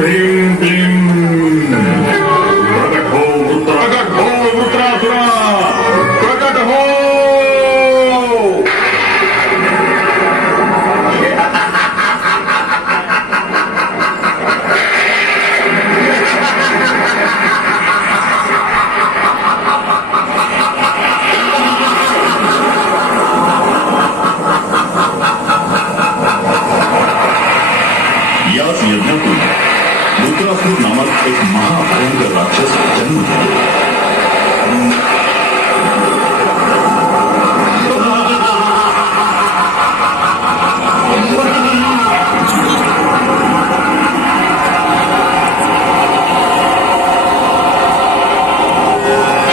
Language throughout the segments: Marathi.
ह्रीं क्लीं प्रकट हो वृत्रासुरा प्रकट हो. याच यज्ञातून वृत्रासुर नामक एक महाभयंकर राक्षस जन्म घेतो.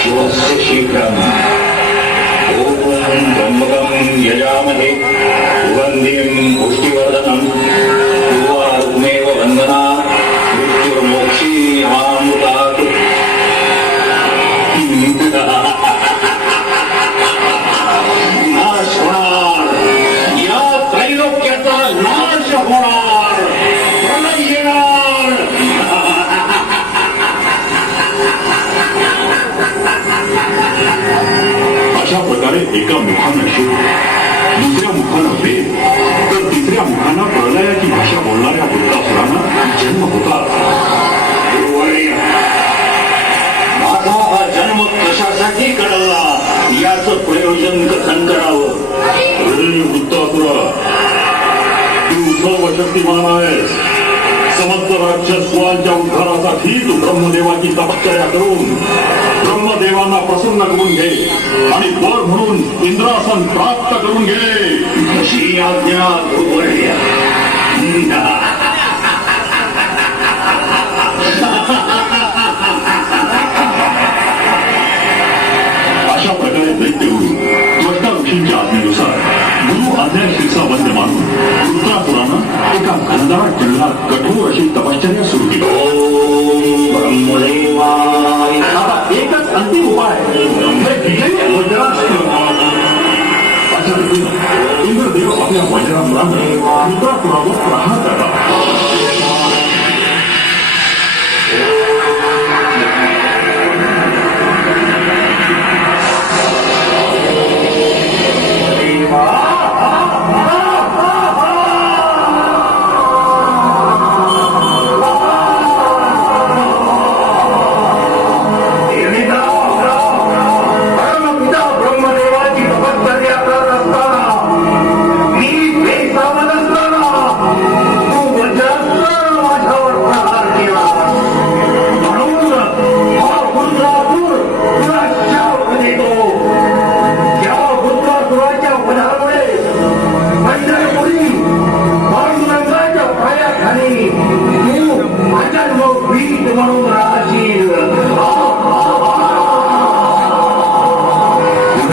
शिवस्य शीघ्रम् ॐ त्र्यम्बकं यजामहे सुगन्धिं पुष्टिवर्धनम् उर्वारुकमेव वन्दना मृत्युर्मोक्षी मामृतात्. नाश होणार, या त्रैलोक्याचा नाश होणार, प्रलय येणार. अशा प्रकारे एका मुखानं शिव, दुसऱ्या मुखानं वेद, तर तिसऱ्या मुखानं प्रलयाची भाषा बोलणाऱ्या वृत्रासुरांना जन्म होता. माझा हा जन्म कशासाठी कळला याचं प्रयोजन कथन करावं. वृत्रासुरा, तू सर्व शक्तिमान आहेस. समस्त राक्षस कुळांच्या उद्धारासाठी तू ब्रह्मदेवाची तपश्चर्या करून ब्रह्मदेवांना प्रसन्न करून घे आणि वर म्हणून इंद्रासन प्राप्त करून घे. अशी आज्ञा ध्रुवळ्या. अशा प्रकारे दैत्यगुरु त्वष्टा ऋषींच्या आज्ञेनुसार गुरु आज्ञा शिरसाबंद मानून वृत्रासुरानं एका घनदाट जंगलात कठोर अशी तपश्चर्या सुरू केली. ओम ब्रह्मदेवाय. आता एकच अंतिम उपाय अशा रीतीनं इंद्रदेव आपल्या वज्रामुळानं वृत्रासुरावर प्रहार करतात.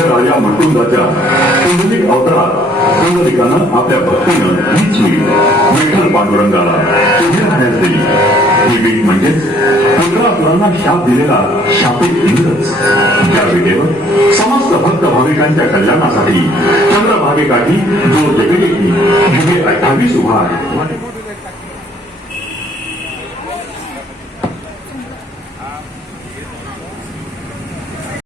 राजा मटुंगाच्या पुंडलिक अवतारात पुंडलिकानं आपल्या भक्तीनं हीच वेळ विठ्ठल पांडुरंगाला उभे राहण्यास दिली. ही वेळ म्हणजेच वृत्रासुरांना शाप दिलेला शापित इंद्रच. ज्या वेळेवर समस्त भक्त भाविकांच्या कल्याणासाठी चंद्रभागेकाठी जो जगदेवी 28 उभा आहे.